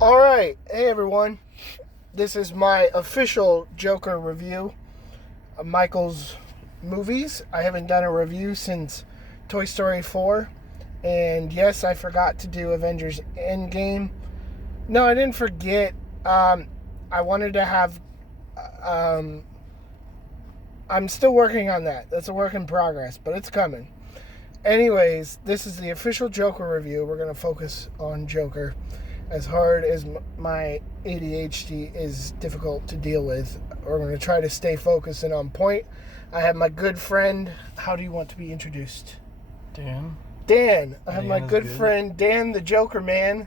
All right, hey everyone. This is my official Joker review of Michael's movies. I haven't done a review since Toy Story 4. And yes, I forgot to do Avengers Endgame. No, I didn't forget. I wanted to have... I'm still working on that. That's a work in progress, but it's coming. Anyways, this is the official Joker review. We're going to focus on Joker. As hard as my ADHD is difficult to deal with, we're going to try to stay focused and on point. I have my good friend. How do you want to be introduced? Dan. I have my good friend, Dan the Joker Man.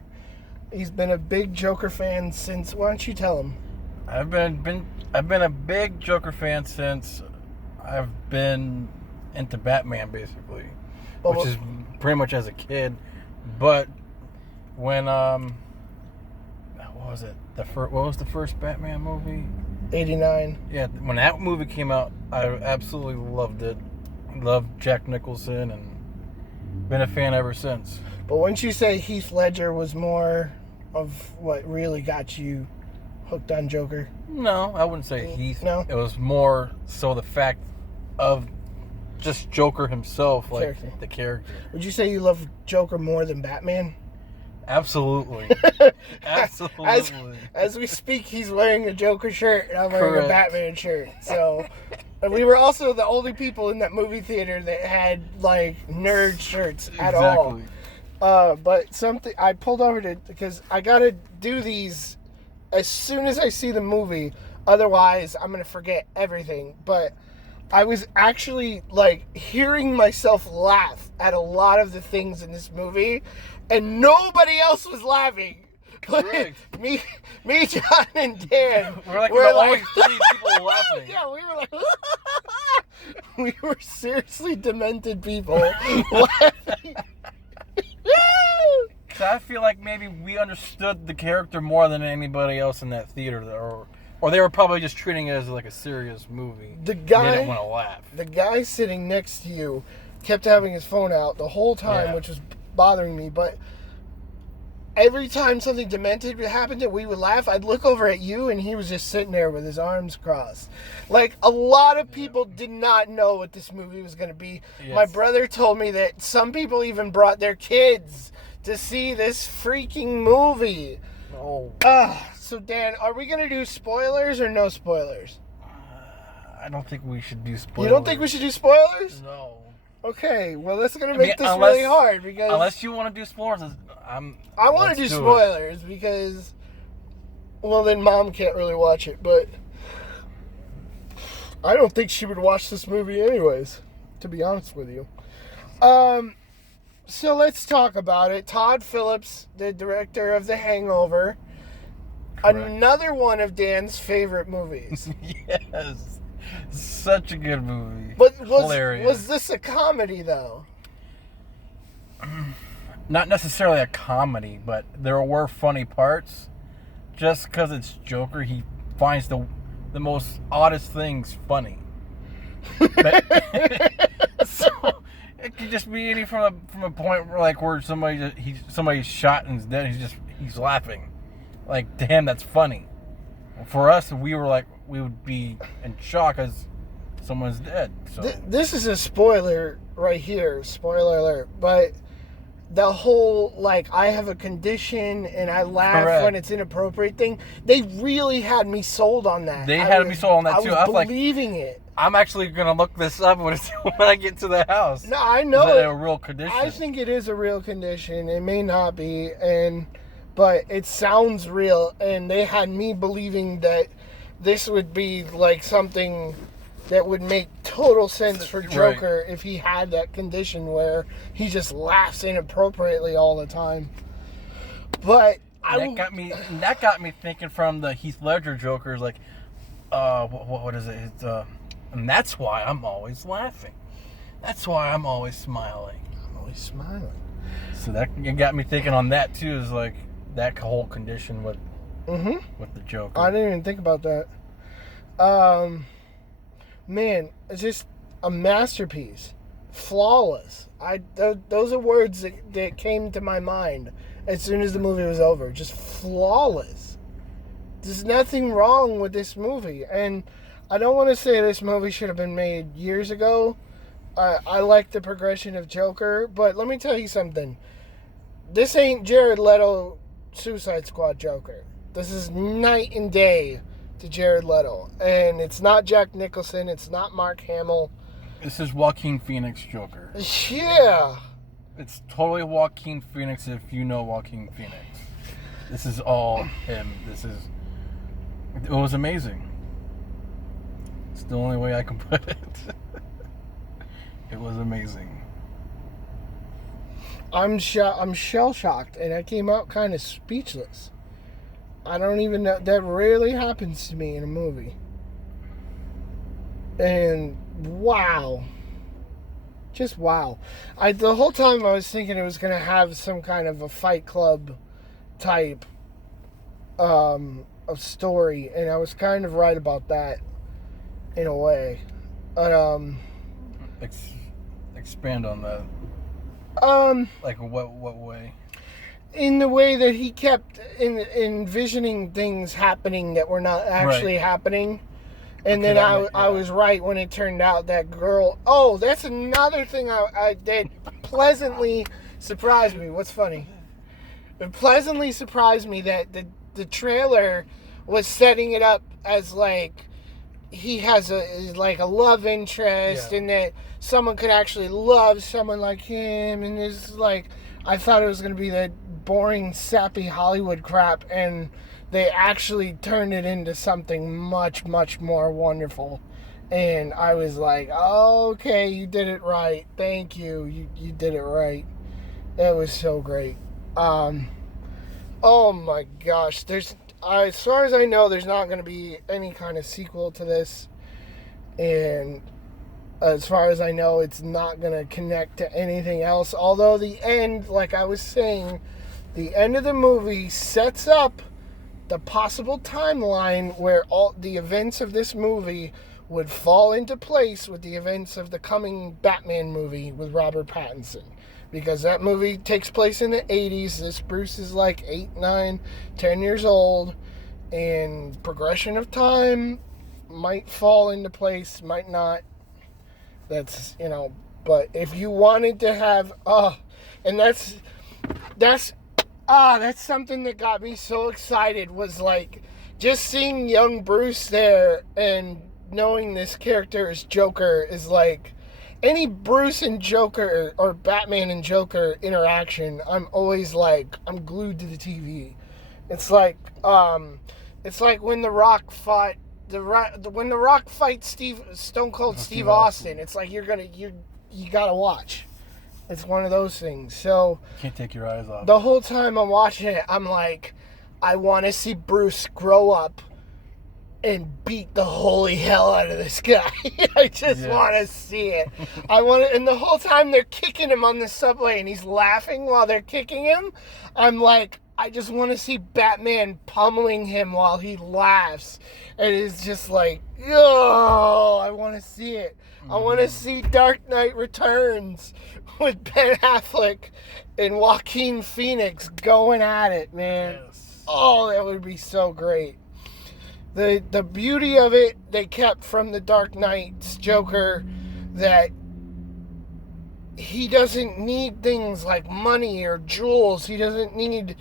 He's been a big Joker fan since... Why don't you tell him? I've been a big Joker fan since I've been into Batman, basically, which is pretty much as a kid. But when what was it? What was the first Batman movie? 89. Yeah, when that movie came out, I absolutely loved it. Loved Jack Nicholson and been a fan ever since. But wouldn't you say Heath Ledger was more of what really got you hooked on Joker? No, I wouldn't say Heath. No? It was more so the fact of just Joker himself, like the character. Would you say you love Joker more than Batman? Absolutely. Absolutely. As we speak, he's wearing a Joker shirt and I'm wearing a Batman shirt. So, and we were also the only people in that movie theater that had like nerd shirts at all. But something I pulled over to, because I gotta do these as soon as I see the movie. Otherwise, I'm gonna forget everything. But I was actually like hearing myself laugh at a lot of the things in this movie. And nobody else was laughing. Correct. me, John, and Dan. We're like the only three people laughing. Yeah, we were like, we were seriously demented people laughing. Cause I feel like maybe we understood the character more than anybody else in that theater, or they were probably just treating it as like a serious movie. The guy they didn't want to laugh. The guy sitting next to you kept having his phone out the whole time, which was bothering me, but every time something demented happened and we would laugh, I'd look over at you and he was just sitting there with his arms crossed. Like, a lot of people did not know what this movie was going to be. Yes. My brother told me that some people even brought their kids to see this freaking movie. Oh. So Dan, are we going to do spoilers or no spoilers? I don't think we should do spoilers. You don't think we should do spoilers? No. Okay, well, that's going to make this really hard because... Unless you want to do spoilers, I want to do spoilers because... Well, then Mom can't really watch it, but... I don't think she would watch this movie anyways, to be honest with you. So let's talk about it. Todd Phillips, the director of The Hangover. Correct. Another one of Dan's favorite movies. Yes. Such a good movie. But hilarious. Was this a comedy, though? Not necessarily a comedy, but there were funny parts. Just because it's Joker, he finds the most oddest things funny. So it could just be any from a point where somebody's shot and is dead. He's laughing. Like, to him, that's funny. For us, we would be in shock as someone's dead. So. This is a spoiler right here. Spoiler alert. But the whole, like, I have a condition and I laugh when it's inappropriate thing, they really had me sold on that. They had me sold on that, too. I was believing it. I'm actually going to look this up when I get to the house. No, I know. Is that a real condition? I think it is a real condition. It may not be, but it sounds real, and they had me believing that this would be like something that would make total sense for Joker if he had that condition where he just laughs inappropriately all the time. But that got me thinking from the Heath Ledger Jokers, like, what is it? And that's why I'm always laughing. That's why I'm always smiling. I'm always smiling. So that got me thinking on that too. Is like that whole condition with the Joker. I didn't even think about that. Man, it's just a masterpiece. flawless. Those are words that came to my mind as soon as the movie was over. Just flawless. There's nothing wrong with this movie. And I don't want to say this movie should have been made years ago. I like the progression of Joker, but let me tell you something. This ain't Jared Leto Suicide Squad Joker. This is night and day to Jared Leto. And it's not Jack Nicholson. It's not Mark Hamill. This is Joaquin Phoenix Joker. Yeah. It's totally Joaquin Phoenix if you know Joaquin Phoenix. This is all him. It was amazing. It's the only way I can put it. It was amazing. I'm shell-shocked, and I came out kind of speechless. I don't even know. That rarely happens to me in a movie. And wow. Just wow. The whole time I was thinking it was going to have some kind of a Fight Club type of story, and I was kind of right about that in a way. But expand on that. Like what way? In the way that he kept envisioning things happening that were not actually happening. And then I was right when it turned out that girl. Oh, that's another thing that pleasantly surprised me. What's funny? It pleasantly surprised me that the trailer was setting it up as like he has a love interest, and that someone could actually love someone like him. And it's like, I thought it was going to be that boring, sappy Hollywood crap, and they actually turned it into something much, much more wonderful. And I was like, oh, okay, you did it right. Thank you. You did it right. It was so great. Oh my gosh. As far as I know, there's not going to be any kind of sequel to this. And as far as I know, it's not going to connect to anything else. Although the end, like I was saying, the end of the movie sets up the possible timeline where all the events of this movie would fall into place with the events of the coming Batman movie with Robert Pattinson. Because that movie takes place in the 80s. This Bruce is like 8, 9, 10 years old. And progression of time might fall into place, might not. That's, but if you wanted to have, and that's something that got me so excited, was like just seeing young Bruce there and knowing this character is Joker is like any Bruce and Joker or Batman and Joker interaction. I'm always like, I'm glued to the TV. It's like when The Rock fought when The Rock fights Stone Cold Steve Austin. It's like you gotta watch. It's one of those things. So can't take your eyes off. The whole time I'm watching it, I'm like, I want to see Bruce grow up and beat the holy hell out of this guy. I just want to see it. And the whole time they're kicking him on the subway and he's laughing while they're kicking him, I'm like, I just want to see Batman pummeling him while he laughs. And it's just like, oh, I want to see it. I want to see Dark Knight Returns with Ben Affleck and Joaquin Phoenix going at it, man. Yes. Oh, that would be so great. The beauty of it, they kept from the Dark Knight's Joker, that he doesn't need things like money or jewels. He doesn't need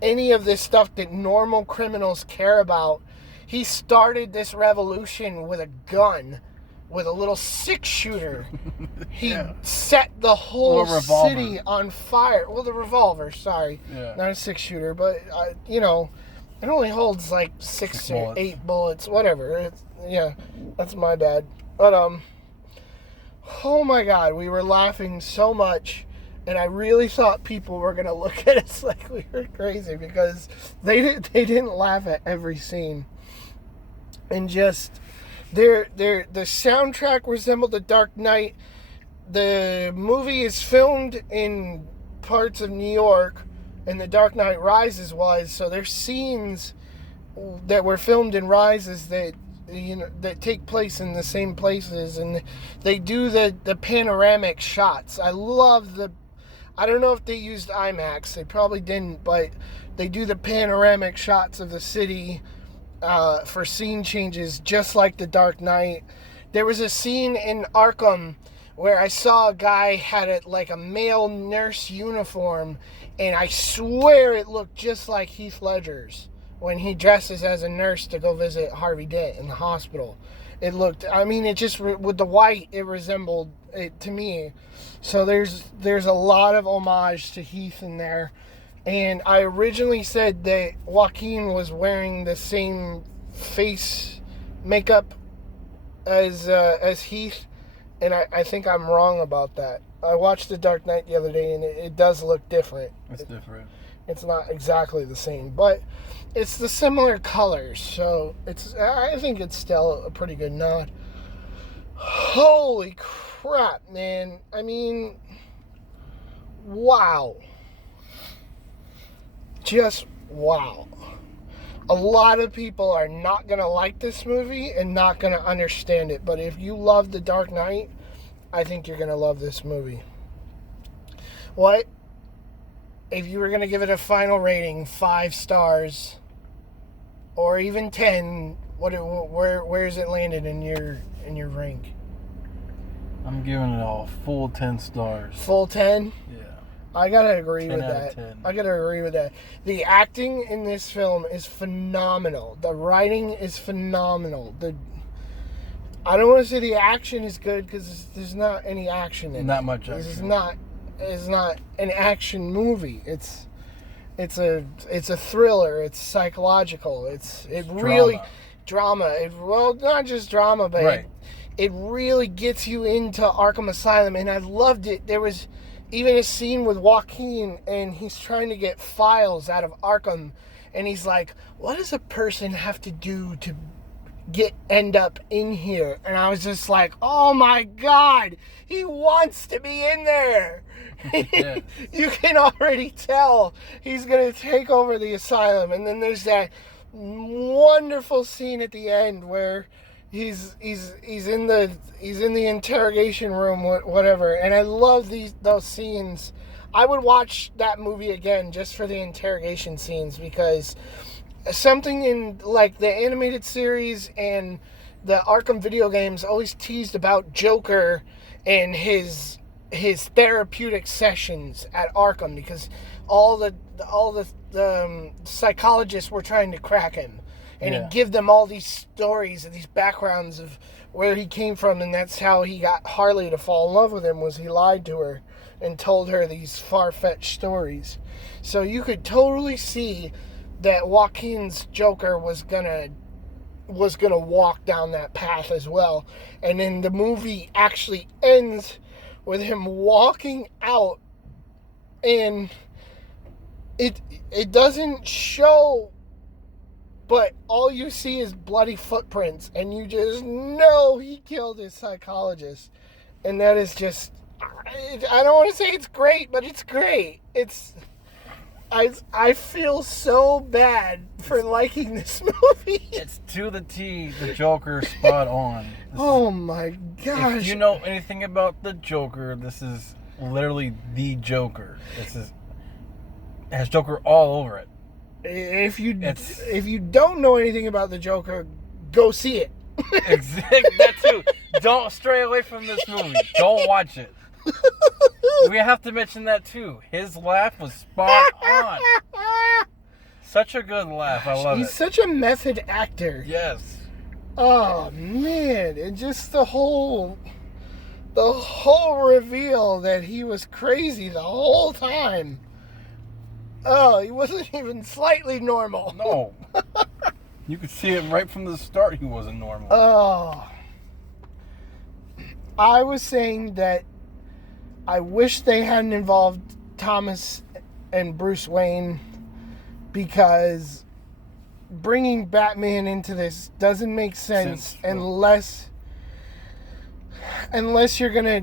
any of this stuff that normal criminals care about. He started this revolution with a gun, with a little 6-shooter. He set the whole city on fire. Well, the revolver, sorry. Yeah. Not a 6-shooter, but, it only holds like 6 or 8 bullets, whatever. That's my bad. But, oh my God, we were laughing so much, and I really thought people were going to look at us like we were crazy, because they didn't laugh at every scene. And just, the soundtrack resembled The Dark Knight. The movie is filmed in parts of New York, and The Dark Knight Rises was, so there's scenes that were filmed in Rises that that take place in the same places, and they do the panoramic shots. I love I don't know if they used IMAX. They probably didn't, but they do the panoramic shots of the city for scene changes, just like The Dark Knight. There was a scene in Arkham where I saw a guy had a male nurse uniform, and I swear it looked just like Heath Ledger's when he dresses as a nurse to go visit Harvey Dent in the hospital. It looked, it just, with the white, it resembled it to me. So there's a lot of homage to Heath in there. And I originally said that Joaquin was wearing the same face makeup as Heath, and I think I'm wrong about that. I watched The Dark Knight the other day, and it does look different. It's different. It's not exactly the same, but it's the similar colors, so I think it's still a pretty good nod. Holy crap, man. Wow. Just wow. A lot of people are not going to like this movie and not going to understand it, but if you love The Dark Knight, I think you're going to love this movie. What? If you were going to give it a final rating, 5 stars, or even 10, where is it landed in your rank? I'm giving it a full 10 stars. Full 10? Yeah. I gotta agree 10 with out that. of 10. I gotta agree with that. The acting in this film is phenomenal. The writing is phenomenal. I don't want to say the action is good because there's not any action in it. Not much action. It's not an action movie. It's a thriller. It's psychological. Really drama. Not just drama, but right. It really gets you into Arkham Asylum, and I loved it. There was even a scene with Joaquin, and he's trying to get files out of Arkham, and he's like, what does a person have to do to end up in here? And I was just like, oh my God, he wants to be in there. Yes. You can already tell he's going to take over the asylum. And then there's that wonderful scene at the end where he's in the interrogation room, whatever. And I love those scenes. I would watch that movie again just for the interrogation scenes, because something in like the animated series and the Arkham video games always teased about Joker and his therapeutic sessions at Arkham, because all the psychologists were trying to crack him, and he'd give them all these stories and these backgrounds of where he came from, and that's how he got Harley to fall in love with him, was he lied to her and told her these far-fetched stories. So you could totally see that Joaquin's Joker was gonna walk down that path as well. And then the movie actually ends with him walking out, and it doesn't show, but all you see is bloody footprints, and you just know he killed his psychologist. And that is just, I don't want to say it's great, but it's great. I feel so bad for liking this movie. It's to the T, the Joker, spot on. Oh my gosh. If you know anything about the Joker, this is literally the Joker. It has Joker all over it. If you don't know anything about the Joker, go see it. Exactly, that too. Don't stray away from this movie. Don't watch it. We have to mention that too. His laugh was spot on. Such a good laugh. I love it. He's such a method actor. Yes. Oh man, and just the whole reveal that he was crazy the whole time. Oh, he wasn't even slightly normal. No. You could see it right from the start. He wasn't normal. Oh. I was saying that I wish they hadn't involved Thomas and Bruce Wayne, because bringing Batman into this doesn't make sense unless you're gonna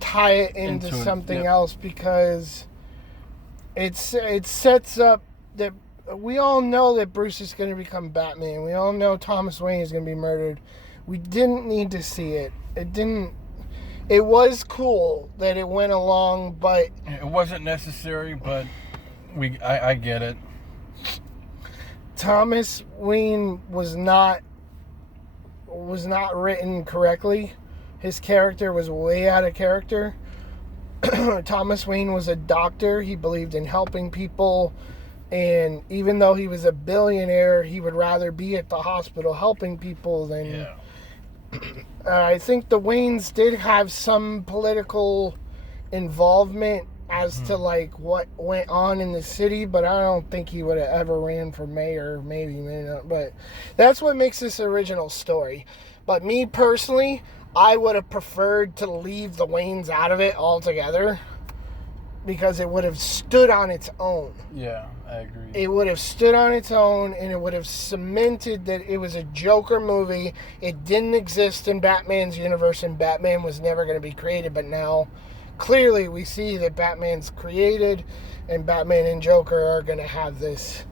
tie it into something else, because it sets up that we all know that Bruce is going to become Batman. We all know Thomas Wayne is going to be murdered. We didn't need to see it. It was cool that it went along, but it wasn't necessary. But I get it. Thomas Wayne was not written correctly. His character was way out of character. Thomas Wayne was a doctor. He believed in helping people. And even though he was a billionaire, he would rather be at the hospital helping people than... Yeah. I think the Waynes did have some political involvement as to like what went on in the city, but I don't think he would have ever ran for mayor. Maybe not. But that's what makes this original story. But me personally, I would have preferred to leave the Waynes out of it altogether, because it would have stood on its own. Yeah, I agree. It would have stood on its own, and it would have cemented that it was a Joker movie. It didn't exist in Batman's universe, and Batman was never going to be created. But now, clearly, we see that Batman's created, and Batman and Joker are going to have this.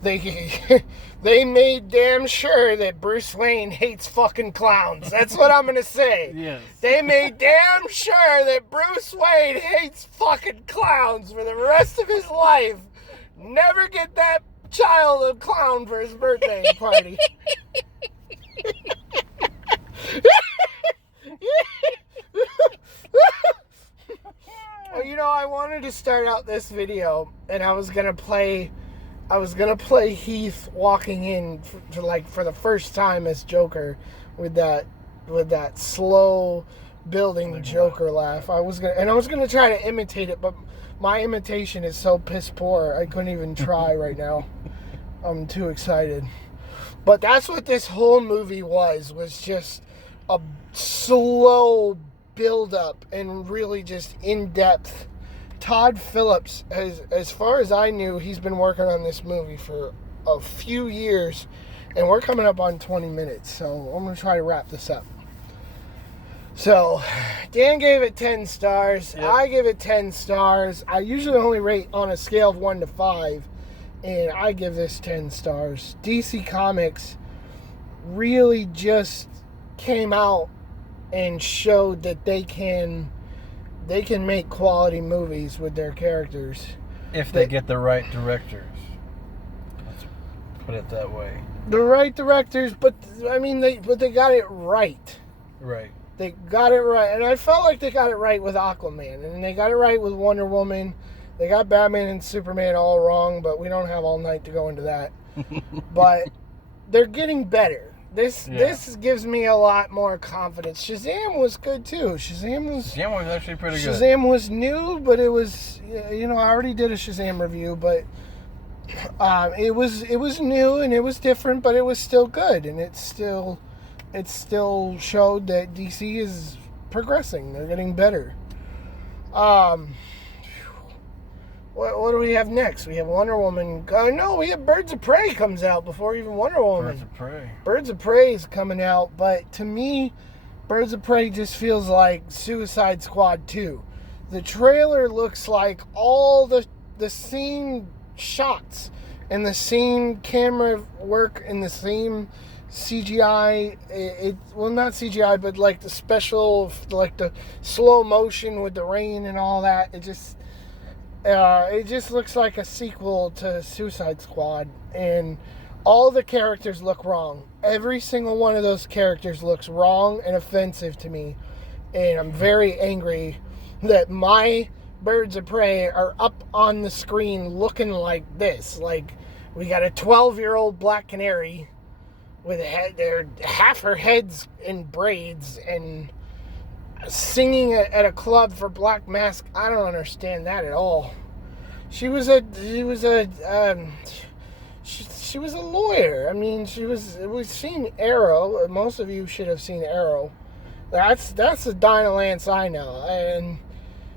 They made damn sure that Bruce Wayne hates fucking clowns. That's what I'm going to say. Yes. They made damn sure that Bruce Wayne hates fucking clowns for the rest of his life. Never get that child a clown for his birthday party. Well, you know, I wanted to start out this video, and I was gonna play Heath walking in for the first time as Joker with that slow building Joker laugh. I was gonna try to imitate it, but my imitation is so piss poor I couldn't even try right now. I'm too excited. But that's what this whole movie was just a slow build up and really just in depth. Todd Phillips, as far as I knew, he's been working on this movie for a few years, and we're coming up on 20 minutes, so I'm going to try to wrap this up. So, Dan gave it 10 stars. Yep. I give it 10 stars. I usually only rate on a scale of 1 to 5, and I give this 10 stars. DC Comics really just came out and showed that they can make quality movies with their characters. If they get the right directors. Let's put it that way. The right directors, but I mean, they got it right. Right. They got it right. And I felt like they got it right with Aquaman. And they got it right with Wonder Woman. They got Batman and Superman all wrong, but we don't have all night to go into that. But they're getting better. This gives me a lot more confidence. Shazam was good too. Shazam was actually pretty good. Shazam was new, but it was, I already did a Shazam review, but it was new and it was different, but it was still good, and it still showed that DC is progressing. They're getting better. What do we have next? We have Wonder Woman. No, we have Birds of Prey comes out before even Wonder Woman. Birds of Prey. Birds of Prey is coming out, but to me, Birds of Prey just feels like Suicide Squad 2. The trailer looks like all the same shots and the same camera work and the same CGI. Well, not CGI, but like the special, like the slow motion with the rain and all that. It just looks like a sequel to Suicide Squad, and all the characters look wrong. Every single one of those characters looks wrong and offensive to me, and I'm very angry that my Birds of Prey are up on the screen looking like this. Like, we got a 12-year-old Black Canary with half her head's in braids and singing at a club for Black Mask. I don't understand that at all. She was a lawyer. I mean, we've seen Arrow. Most of you should have seen Arrow. That's the Dinah Lance I know. And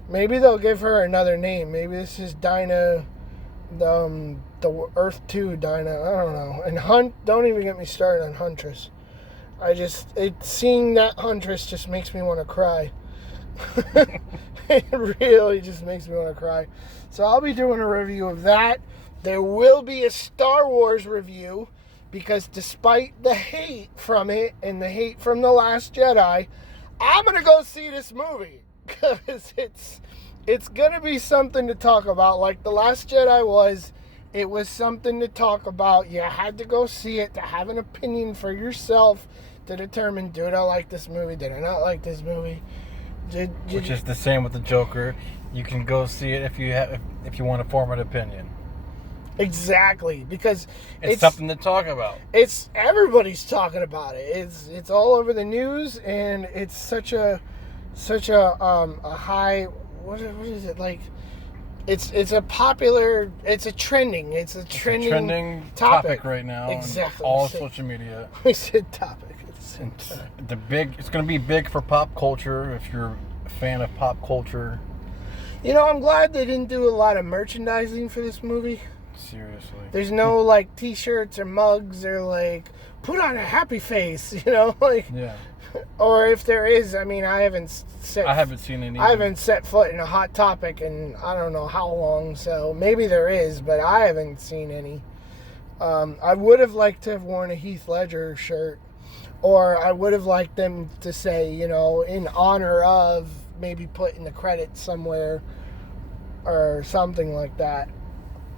maybe they'll give her another name. Maybe this is Dinah, the Earth 2 Dinah. I don't know. And don't even get me started on Huntress. Seeing that Huntress just makes me want to cry. It really just makes me want to cry. So I'll be doing a review of that. There will be a Star Wars review because despite the hate from it and the hate from The Last Jedi, I'm going to go see this movie because it's going to be something to talk about like The Last Jedi was. It was something to talk about. You had to go see it to have an opinion for yourself to determine, did I like this movie? Did I not like this movie? Which is the same with the Joker. You can go see it if you want to form an opinion. Exactly, because it's something to talk about. It's everybody's talking about it. It's all over the news, and it's such a high. What is it like? It's a trending topic right now. Exactly. On all social media. We said topic. It's going to be big for pop culture if you're a fan of pop culture. You know, I'm glad they didn't do a lot of merchandising for this movie. Seriously. There's no like T-shirts or mugs or like put on a happy face, you know, like. Yeah. Or if there is, I mean, I haven't seen any. I haven't set foot in a Hot Topic in I don't know how long, so maybe there is, but I haven't seen any. I would have liked to have worn a Heath Ledger shirt, or I would have liked them to say, you know, in honor of, maybe put in the credits somewhere, or something like that.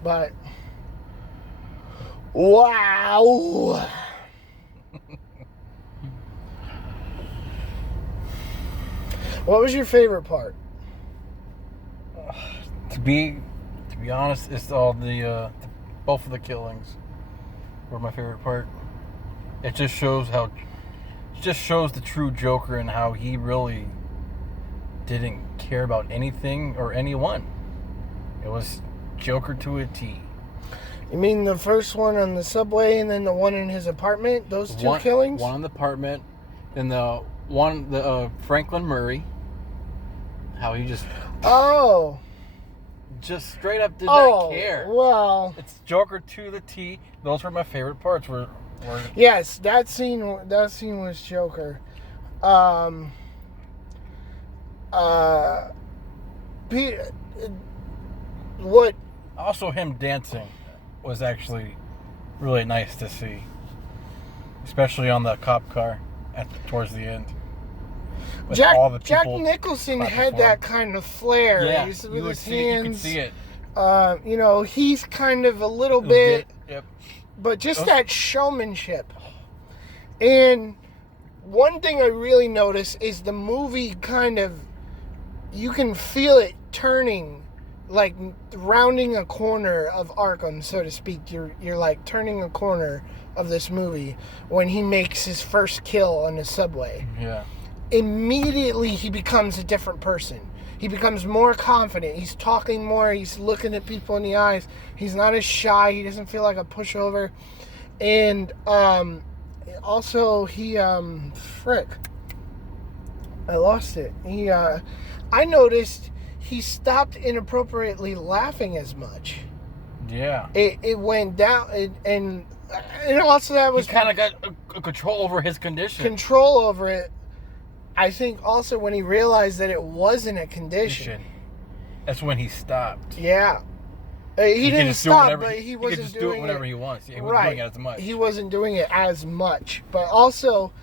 But wow. What was your favorite part? To be honest, it's all both of the killings were my favorite part. It just shows the true Joker and how he really didn't care about anything or anyone. It was Joker to a T. You mean the first one on the subway and then the one in his apartment? Those two killings? One in the apartment, then the Franklin Murray. How he just straight up did not care. Well, it's Joker to the T. Those were my favorite parts. Yes, that scene was Joker. What? Also, him dancing was actually really nice to see, especially on the cop car towards the end. Jack Nicholson had that kind of flair. Yeah, with you his hands. could see it. You know, he's kind of a little bit, yep. But just that showmanship. And one thing I really noticed is the movie kind of, you can feel it turning, like rounding a corner of Arkham, so to speak. You're like turning a corner of this movie when he makes his first kill on the subway. Yeah. Immediately he becomes a different person. He becomes more confident. He's talking more. He's looking at people in the eyes. He's not as shy. He doesn't feel like a pushover. And also he frick. I lost it. I noticed he stopped inappropriately laughing as much. Yeah. It went down and also that was he kind of got control over his condition. Control over it. I think also when he realized that it wasn't a condition. That's when he stopped. Yeah. He didn't stop, but he wasn't doing it. He could just do it whenever he wants. He wasn't doing it as much. He wasn't doing it as much. But also,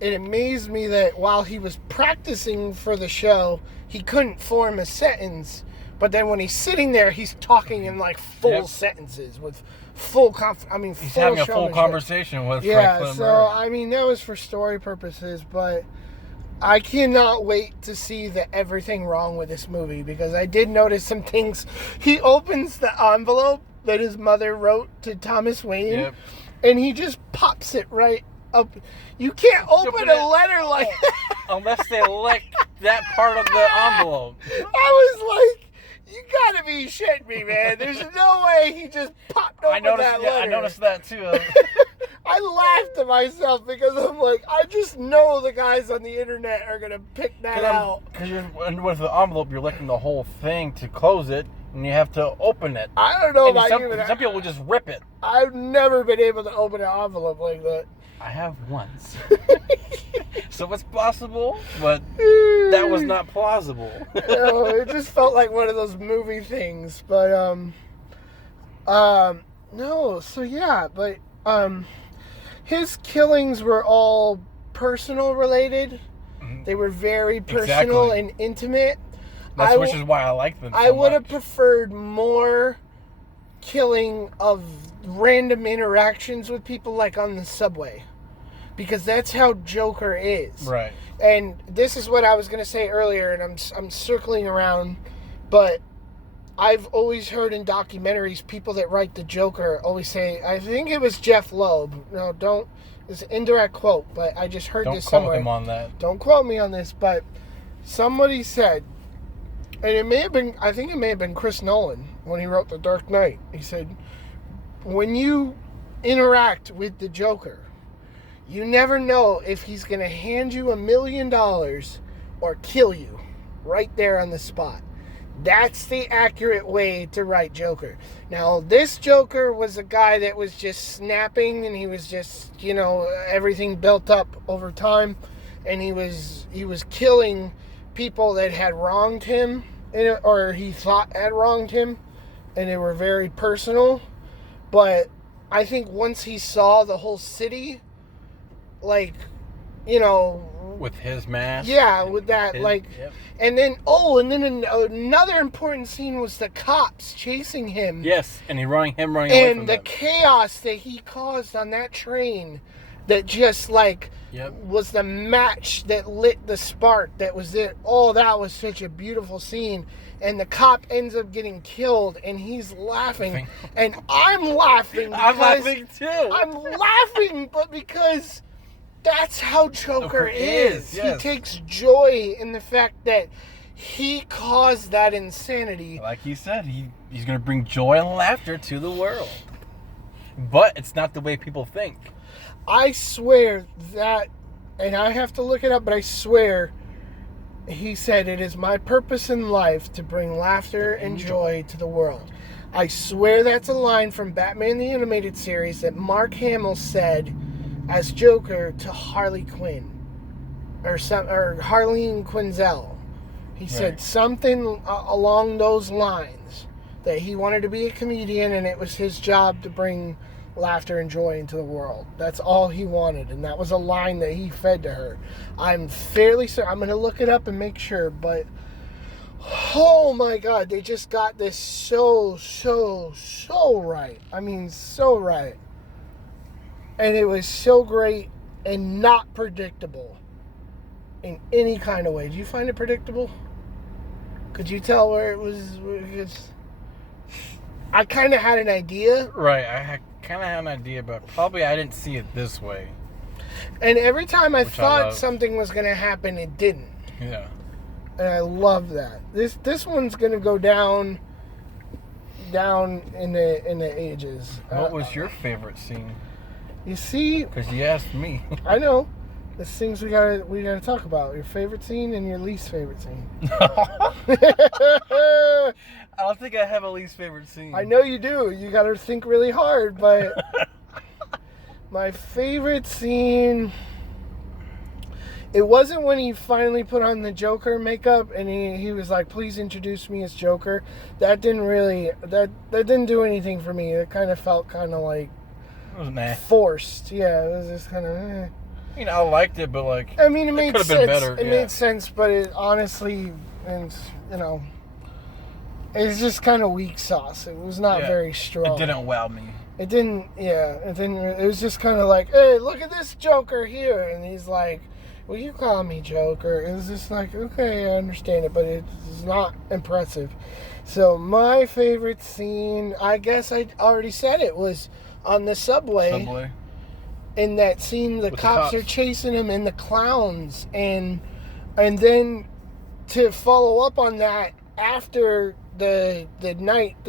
it amazed me that while he was practicing for the show, he couldn't form a sentence. But then when he's sitting there, he's talking in like full sentences with full confidence. He's having a full conversation with Franklin Murray. So I mean that was for story purposes, but I cannot wait to see the everything wrong with this movie because I did notice some things. He opens the envelope that his mother wrote to Thomas Wayne, and he just pops it right up. You can't open a letter like that. Unless they lick that part of the envelope. I was like, you gotta be shitting me, man. There's no way he just popped open that letter. I noticed that too. I laughed to myself because I'm like, I just know the guys on the internet are going to pick that out. Because with the envelope, you're licking the whole thing to close it, and you have to open it. I don't know about some people will just rip it. I've never been able to open an envelope like that. I have once. So it's possible, but that was not plausible. It just felt like one of those movie things. But No, so yeah, but his killings were all personal related. They were very personal and intimate. Which is why I like them so I would have much. preferred more killing of random interactions with people, like on the subway, because that's how Joker is. Right. And this is what I was going to say earlier, and I'm circling around, but I've always heard in documentaries, people that write the Joker always say, I think it was Jeff Loeb. No, don't. It's an indirect quote, but I just heard this somewhere. Don't quote him on that. Don't quote me on this, but somebody said, and it may have been, I think it may have been Chris Nolan when he wrote The Dark Knight. He said, when you interact with the Joker, you never know if he's going to hand you $1 million or kill you right there on the spot. That's the accurate way to write Joker. Now, this Joker was a guy that was just snapping, and he was just, everything built up over time, and he was killing people that had wronged him, or he thought had wronged him, and they were very personal. But I think once he saw the whole city, with his mask. Yeah, with that, yep. And then another important scene was the cops chasing him. Yes, and running away from them. And the chaos that he caused on that train, that just was the match that lit the spark that was it. Oh, that was such a beautiful scene. And the cop ends up getting killed, and he's laughing, and I'm laughing. I'm laughing too. I'm laughing, but because that's how Joker is. Yes. He takes joy in the fact that he caused that insanity. Like you said, he's going to bring joy and laughter to the world. But it's not the way people think. I swear that, and I have to look it up, but I swear he said, it is my purpose in life to bring laughter and joy to the world. I swear that's a line from Batman the Animated Series that Mark Hamill said as Joker to Harley Quinn, or Harleen Quinzel. He said something along those lines, that he wanted to be a comedian and it was his job to bring laughter and joy into the world. That's all he wanted, and that was a line that he fed to her. I'm fairly certain. I'm going to look it up and make sure, but oh my God, they just got this so right. I mean, so right. And it was so great and not predictable in any kind of way. Did you find it predictable? Could you tell where it was? I kind of had an idea. Right, I kind of had an idea, but probably I didn't see it this way. And every time I thought something was going to happen, it didn't. Yeah. And I love that. This one's going to go down in the ages. What was your favorite scene? You see, because you asked me. I know. There's things we gotta talk about. Your favorite scene and your least favorite scene. I don't think I have a least favorite scene. I know you do. You gotta think really hard, but my favorite scene, it wasn't when he finally put on the Joker makeup and he was like, please introduce me as Joker. That didn't really, that didn't do anything for me. It kind of felt kind of like forced. Yeah, it was just kind of I liked it, but I mean, it made sense. Been better, it made sense, but it honestly, and it's just kind of weak sauce. It was not very strong. It didn't wow me. It didn't. It was just kind of like, hey, look at this Joker here, and he's like, will you call me Joker? It was just like, okay, I understand it, but it's not impressive. So my favorite scene, I guess I already said it, was on the subway. In that scene, the cops are chasing him, and the clowns, and then to follow up on that, after the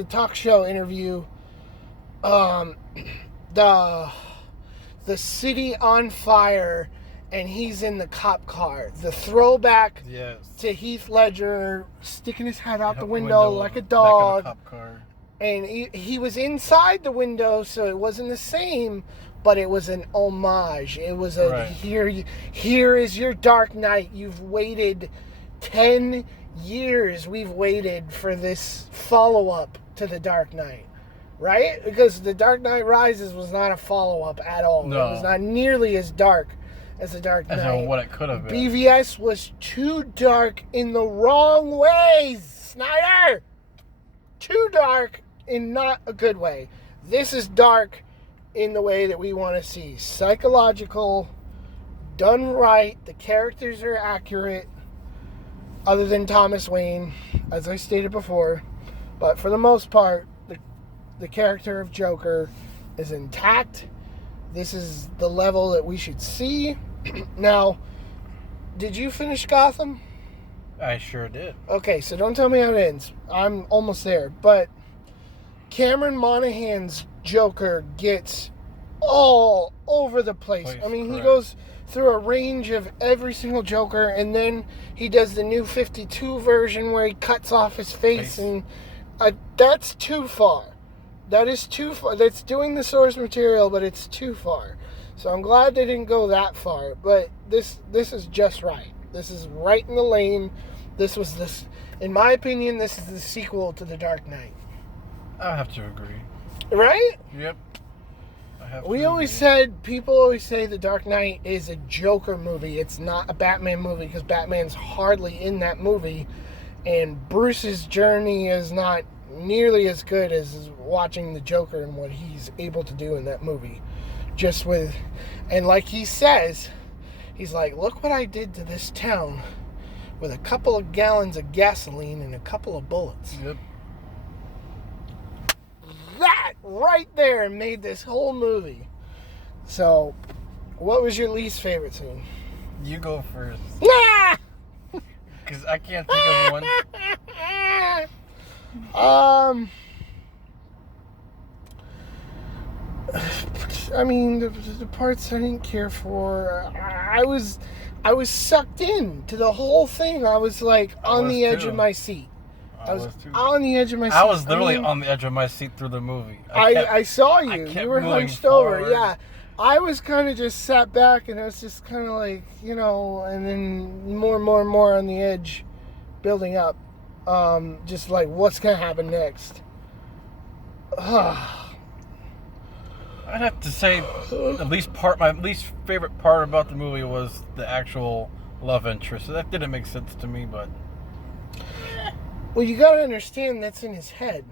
talk show interview, the city on fire, and he's in the cop car. The throwback to Heath Ledger sticking his head out the window like a dog. Back of the cop car. And he was inside the window, so it wasn't the same, but it was an homage. It was here is your Dark Knight. You've waited 10 years. We've waited for this follow-up to the Dark Knight. right? Because The Dark Knight Rises was not a follow-up at all. No. It was not nearly as dark as The Dark Knight. That's what it could have been. BVS was too dark in the wrong ways, Snyder! Too dark in not a good way. This is dark in the way that we want to see. Psychological, done right, the characters are accurate, other than Thomas Wayne, as I stated before. But for the most part, the character of Joker is intact. This is the level that we should see. Now, did you finish Gotham? I sure did. Okay, so don't tell me how it ends. I'm almost there. But Cameron Monaghan's Joker gets all over the place. I mean, he goes through a range of every single Joker, and then he does the new 52 version where he cuts off his face. And that's too far. That is too far. That's doing the source material, but it's too far. So I'm glad they didn't go that far. But this is just right. This is right in the lane. In my opinion, this is the sequel to The Dark Knight. I have to agree. Right? Yep. People always say The Dark Knight is a Joker movie. It's not a Batman movie because Batman's hardly in that movie. And Bruce's journey is not nearly as good as watching the Joker and what he's able to do in that movie. And like he says, he's like, look what I did to this town with a couple of gallons of gasoline and a couple of bullets. Yep. That right there made this whole movie. So, what was your least favorite scene? You go first. Nah! Because I can't think of one. I mean, the parts I didn't care for. I was sucked in to the whole thing. I was like on the edge of my seat. I was on the edge of my seat. I was literally on the edge of my seat through the movie. I saw you. You were hunched over. Yeah. I was kind of just sat back and I was just kind of like, and then more on the edge, building up. Just like, what's going to happen next? I'd have to say my least favorite part about the movie was the actual love interest. So that didn't make sense to me, but... Well, you gotta understand that's in his head.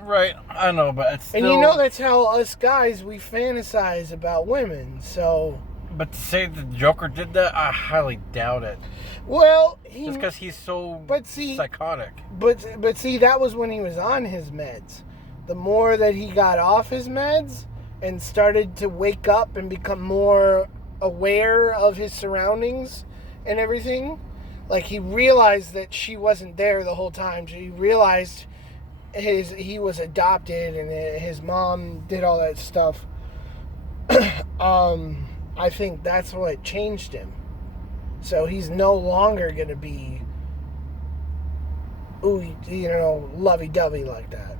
Right, I know, but it's still... And that's how us guys, we fantasize about women, so... But to say the Joker did that, I highly doubt it. Well, just because he's so psychotic. But see, that was when he was on his meds. The more that he got off his meds and started to wake up and become more aware of his surroundings and everything, like he realized that she wasn't there the whole time. So he realized he was adopted and his mom did all that stuff. I think that's what changed him. So he's no longer going to be, lovey-dovey like that.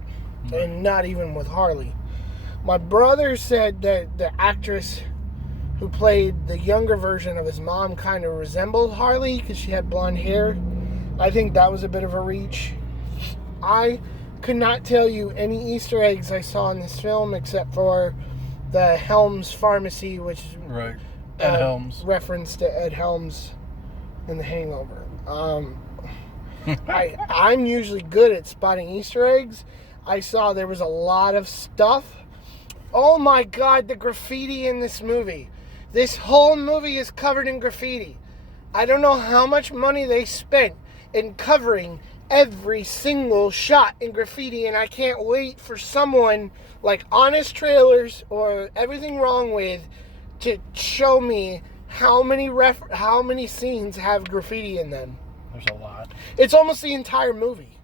Mm-hmm. And not even with Harley. My brother said that the actress who played the younger version of his mom kind of resembled Harley because she had blonde hair. I think that was a bit of a reach. I could not tell you any Easter eggs I saw in this film except for the Helms Pharmacy, which right. Ed Helms. Reference to Ed Helms in The Hangover. I'm usually good at spotting Easter eggs. I saw there was a lot of stuff. Oh my God, the graffiti in this movie. This whole movie is covered in graffiti. I don't know how much money they spent in covering every single shot in graffiti, and I can't wait for someone like Honest Trailers or Everything Wrong With to show me how many scenes have graffiti in them. There's a lot. It's almost the entire movie.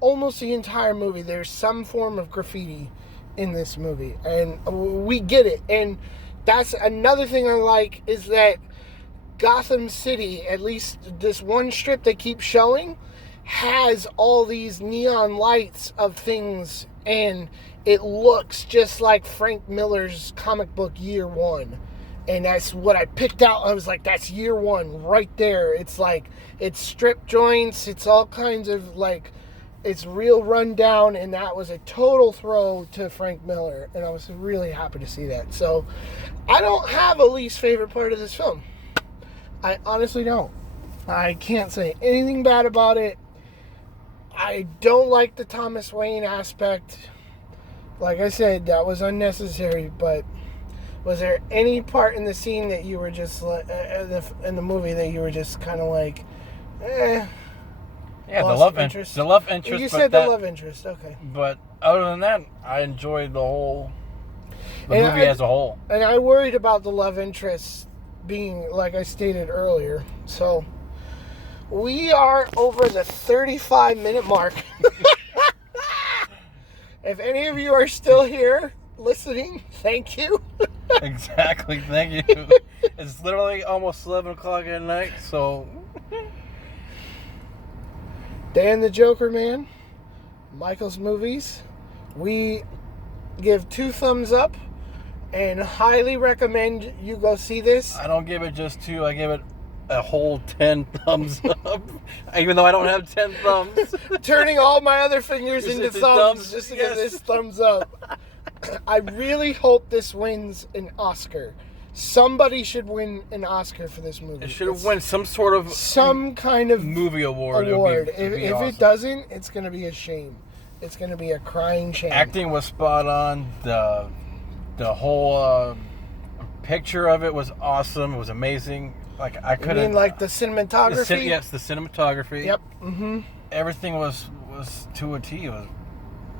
Almost the entire movie. There's some form of graffiti in this movie, and we get it. And that's another thing I like is that Gotham City, at least this one strip they keep showing, has all these neon lights of things, and it looks just like Frank Miller's comic book Year One. And that's what I picked out. I was like, that's Year One right there. It's like, it's strip joints. It's all kinds of like, it's real run down, and that was a total throw to Frank Miller, and I was really happy to see that. So I don't have a least favorite part of this film. I honestly don't. I can't say anything bad about it. I don't like the Thomas Wayne aspect. Like I said, that was unnecessary, but was there any part in the scene that you were just in the movie that you were just kind of like, eh? Yeah, the love interest. The love interest. You said the love interest, okay. But other than that, I enjoyed the movie as a whole. And I worried about the love interest being, like I stated earlier. So we are over the 35-minute mark. If any of you are still here listening, thank you. Exactly, thank you. It's literally almost 11 o'clock at night, so... Dan the Joker Man, Michael's Movies. We give 2 thumbs up and highly recommend you go see this. I don't give it just 2, I give it a whole 10 thumbs up, even though I don't have 10 thumbs. Turning all my other fingers into thumbs just to give this thumbs up. I really hope this wins an Oscar. Somebody should win an Oscar for this movie. It should have won some kind of movie award. If awesome. It doesn't, it's going to be a shame. It's going to be a crying shame. Acting was spot on. The whole picture of it was awesome. It was amazing. Like I couldn't. You mean like the cinematography? Yes, the cinematography. Yep. Mm-hmm. Everything was to a T. It was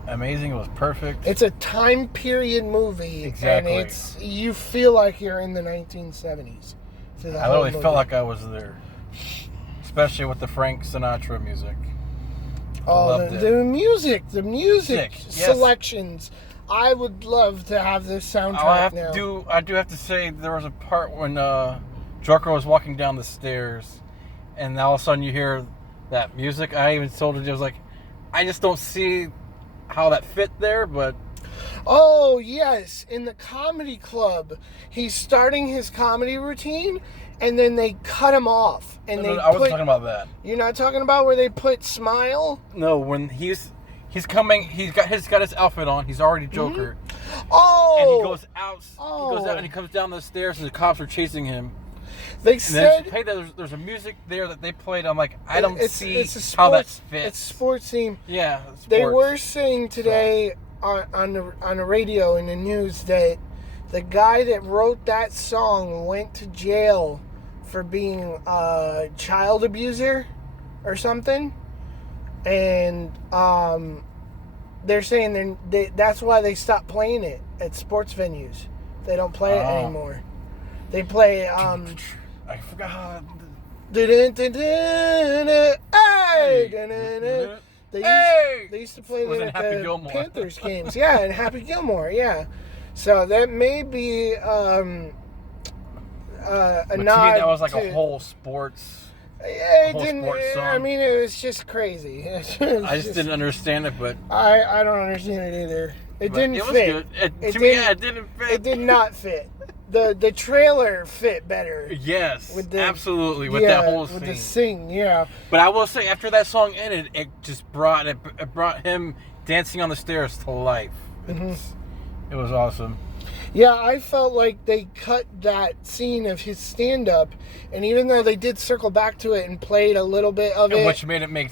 amazing. It was perfect. It's a time period movie, exactly. And you feel like you're in the 1970s. I literally felt like I was there, especially with the Frank Sinatra music. Oh, the music yes. selections. I would love to have this soundtrack now. I do have to say there was a part when Joker was walking down the stairs, and all of a sudden you hear that music. I even told her, I was like, I just don't see how that fit there, but... Oh, yes. In the comedy club, he's starting his comedy routine, and then they cut him off. And I wasn't talking about that. You're not talking about where they put Smile? No, when he's coming, he's got his outfit on, he's already Joker. Mm-hmm. Oh! And he goes out and he comes down the stairs, and the cops are chasing him. They said there's a music there that they played. I'm like, I don't see how that fits. It's sports theme. Yeah, they were saying today on the radio in the news that the guy that wrote that song went to jail for being a child abuser or something, and they're saying that's why they stopped playing it at sports venues. They don't play it anymore. They play I forgot how. They used to play that at the Panthers games. Yeah, and Happy Gilmore, yeah. So that may be a nod. To me, that was like a whole sports. It didn't. I mean, it was just crazy. I just didn't understand it, but I don't understand it either. It didn't fit. Good. To me, it didn't fit. It did not fit. The trailer fit better. Yes, absolutely. With that whole scene. With the sing, yeah. But I will say, after that song ended, it just brought him dancing on the stairs to life. Mm-hmm. It was awesome. Yeah, I felt like they cut that scene of his stand-up, and even though they did circle back to it and played a little bit of it, which made it make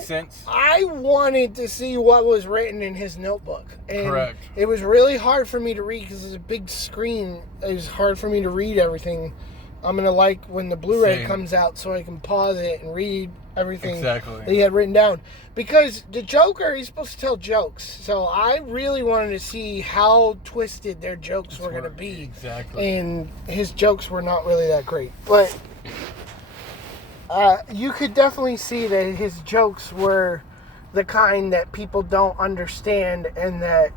sense. I wanted to see what was written in his notebook, and correct. It was really hard for me to read because it's a big screen. It was hard for me to read everything. I'm gonna like when the Blu-ray comes out so I can pause it and read everything that he had written down. Because the Joker, he's supposed to tell jokes, so I really wanted to see how twisted their jokes were gonna be. Exactly. And his jokes were not really that great, but you could definitely see that his jokes were the kind that people don't understand, and that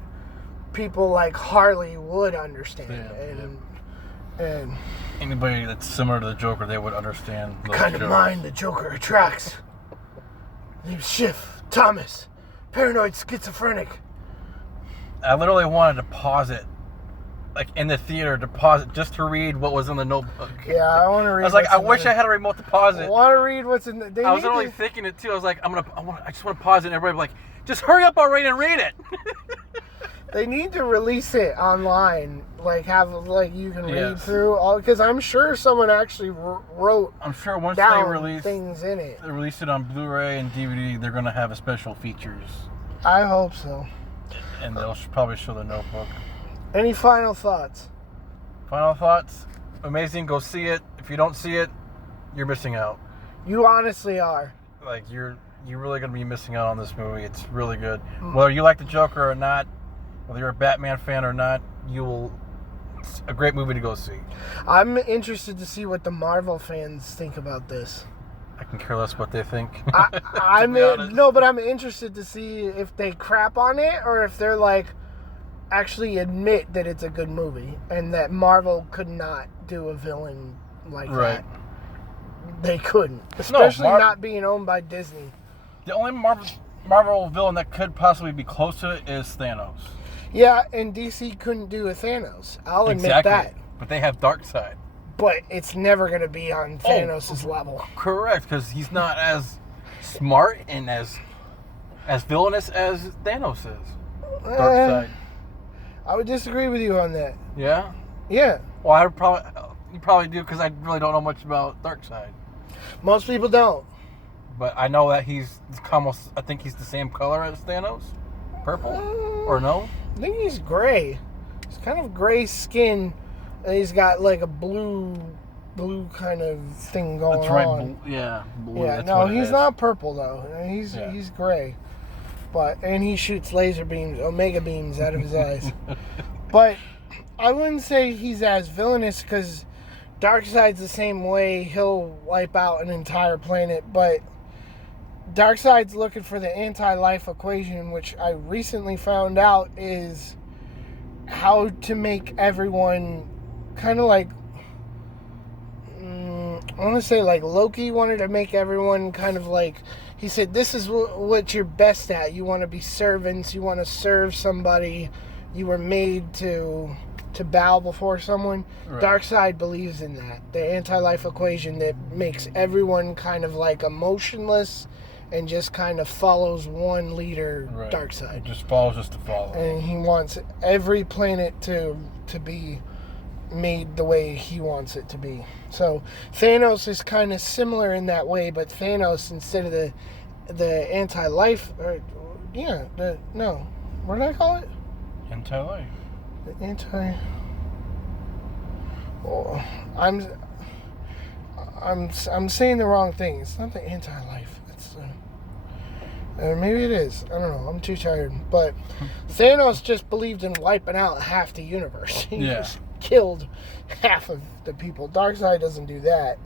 people like Harley would understand. And anybody that's similar to the Joker, they would understand those kind of jokes. mind the Joker attracts. Name's Schiff Thomas, paranoid schizophrenic. I literally wanted to pause it like in the theater to pause it just to read what was in the notebook. Yeah, I want to read. I was like, I wish I had a remote to pause it. I want to read what's in the. I was only thinking it too. I was like, I just want to pause it. And everybody was like, just hurry up already and read it. They need to release it online, like you can read through all, because I'm sure someone actually wrote. I'm sure once down they release things in it, they release it on Blu-ray and DVD, they're gonna have a special features. I hope so. And they'll probably show the notebook. Any final thoughts? Final thoughts? Amazing. Go see it. If you don't see it, you're missing out. You honestly are. Like you're really gonna be missing out on this movie. It's really good. Whether you like the Joker or not, whether you're a Batman fan or not, it's a great movie to go see. I'm interested to see what the Marvel fans think about this. I can care less what they think. I'm interested to see if they crap on it or if they're like actually admit that it's a good movie and that Marvel could not do a villain like that. They couldn't, especially not being owned by Disney. The only Marvel villain that could possibly be close to it is Thanos. Yeah, and DC couldn't do a Thanos. I'll admit that. But they have Darkseid. But it's never going to be on Thanos' level. Correct, because he's not as smart and as villainous as Thanos is. Darkseid. I would disagree with you on that. Yeah? Yeah. Well, you probably do, because I really don't know much about Darkseid. Most people don't. But I know that I think he's the same color as Thanos? Purple? Or no? I think he's gray. He's kind of gray skin, and he's got like a blue kind of thing going on. That's right. Yeah. Blue. Yeah. No, he's not purple though. He's gray. And he shoots laser beams, omega beams out of his eyes. But I wouldn't say he's as villainous because Darkseid's the same way. He'll wipe out an entire planet, but Darkseid's looking for the anti-life equation, which I recently found out is how to make everyone kind of like, I want to say like Loki wanted to make everyone kind of like, he said, this is what you're best at. You want to be servants. You want to serve somebody. You were made to bow before someone. Right. Darkseid believes in that. The anti-life equation that makes everyone kind of like emotionless and just kind of follows one leader, right. Darkseid. Just follows just to follow. And he wants every planet to be made the way he wants it to be. So Thanos is kind of similar in that way, but Thanos, instead of the anti-life, what did I call it? Anti-life. The anti. Oh, I'm saying the wrong thing. It's not the anti-life. It's maybe it is. I don't know. I'm too tired. But Thanos just believed in wiping out half the universe. He just killed half of the people. Darkseid doesn't do that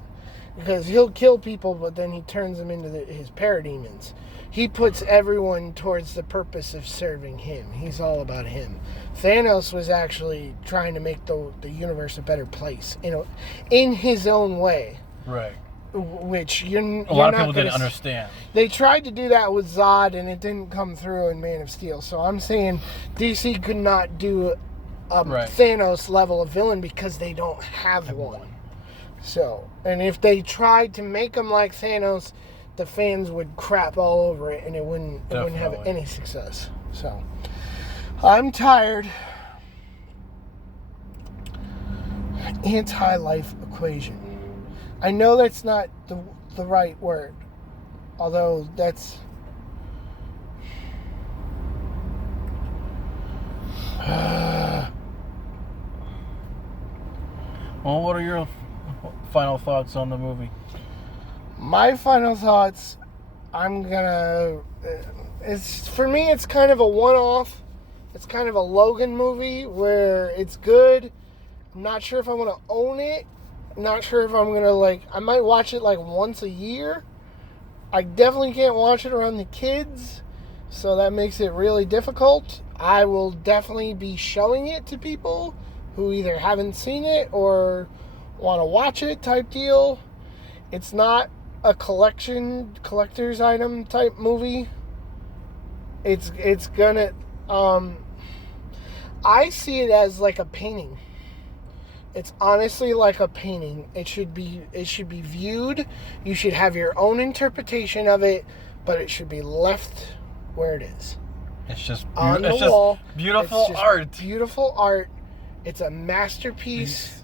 because he'll kill people, but then he turns them into his parademons. He puts everyone towards the purpose of serving him. He's all about him. Thanos was actually trying to make the universe a better place, in his own way. Right. Which a lot of people didn't understand. They tried to do that with Zod, and it didn't come through in Man of Steel. So I'm saying DC could not do Thanos level of villain because they don't have one. So, and if they tried to make him like Thanos, the fans would crap all over it, and it wouldn't have any success. So, I'm tired. Anti-life equation. I know that's not the right word, although that's. Well, what are your final thoughts on the movie? My final thoughts, for me, it's kind of a one-off. It's kind of a Logan movie where it's good. I'm not sure if I want to own it. I'm not sure if I'm going to, I might watch it, once a year. I definitely can't watch it around the kids, so that makes it really difficult. I will definitely be showing it to people who either haven't seen it or want to watch it type deal. It's not a collector's item type movie. It's gonna I see it as like a painting. It's honestly like a painting. It should be viewed. You should have your own interpretation of it, but it should be left where it is. It's just on the wall. Beautiful It's just art. Beautiful art. It's a masterpiece.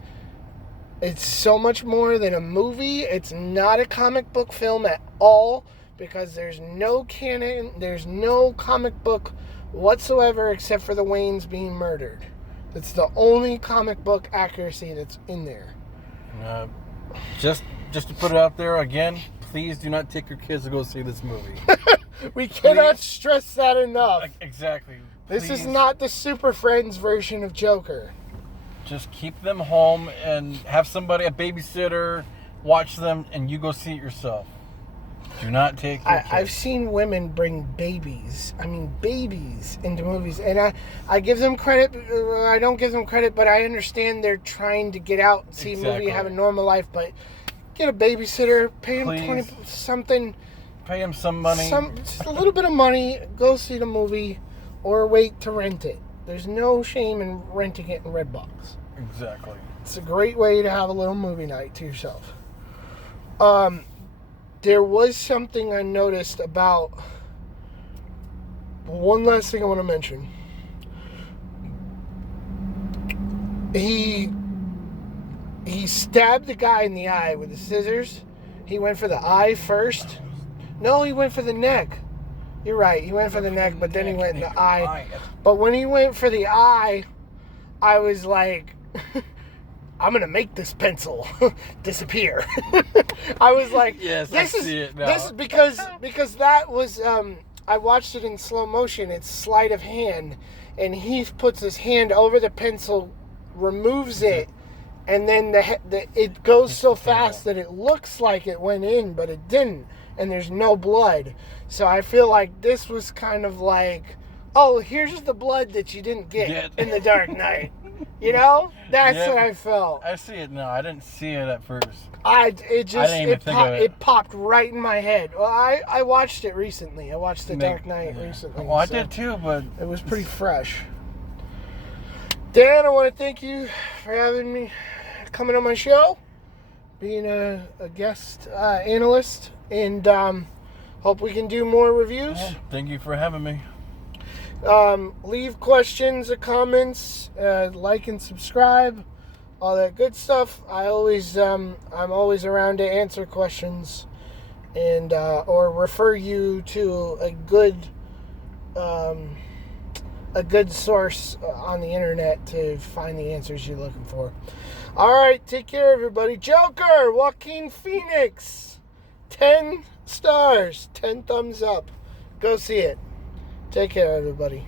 It's so much more than a movie. It's not a comic book film at all because there's no canon, there's no comic book whatsoever except for the Waynes being murdered. That's the only comic book accuracy that's in there. Just to put it out there again, please do not take your kids to go see this movie. We cannot stress that enough. Exactly. This is not the Super Friends version of Joker. Just keep them home and have somebody, a babysitter, watch them, and you go see it yourself. Do not take your kids. I've seen women bring babies into movies, and I give them credit. I don't give them credit, but I understand they're trying to get out, see a movie, have a normal life, but get a babysitter, pay them 20 something. Pay them some money. Just a little bit of money, go see the movie, or wait to rent it. There's no shame in renting it in Redbox. Exactly. It's a great way to have a little movie night to yourself. There was something I noticed about... One last thing I want to mention. He stabbed the guy in the eye with the scissors. He went for the eye first. No, he went for the neck. You're right. He went for the neck, but then he went in the eye. But when he went for the eye, I was like... I'm gonna make this pencil disappear. I was like, yes, I see it now. This is because that was I watched it in slow motion. It's sleight of hand, and Heath puts his hand over the pencil, removes it, and then it goes so fast that it looks like it went in, but it didn't, and there's no blood. So I feel like this was kind of like, oh, here's the blood that you didn't get in The Dark Knight. You know, that's what I felt. I see it now. I didn't see it at first. It popped right in my head. Well, I watched it recently. I watched The Dark Knight recently. Well, I did too, but it was pretty fresh. Dan, I want to thank you for having me coming on my show, being a guest analyst, and hope we can do more reviews. Yeah, thank you for having me. Leave questions or comments, like and subscribe, all that good stuff. I'm always around to answer questions and or refer you to a good source on the internet to find the answers you're looking for. All right, take care, everybody. Joker, Joaquin Phoenix, 10 stars, 10 thumbs up. Go see it. Take care, everybody.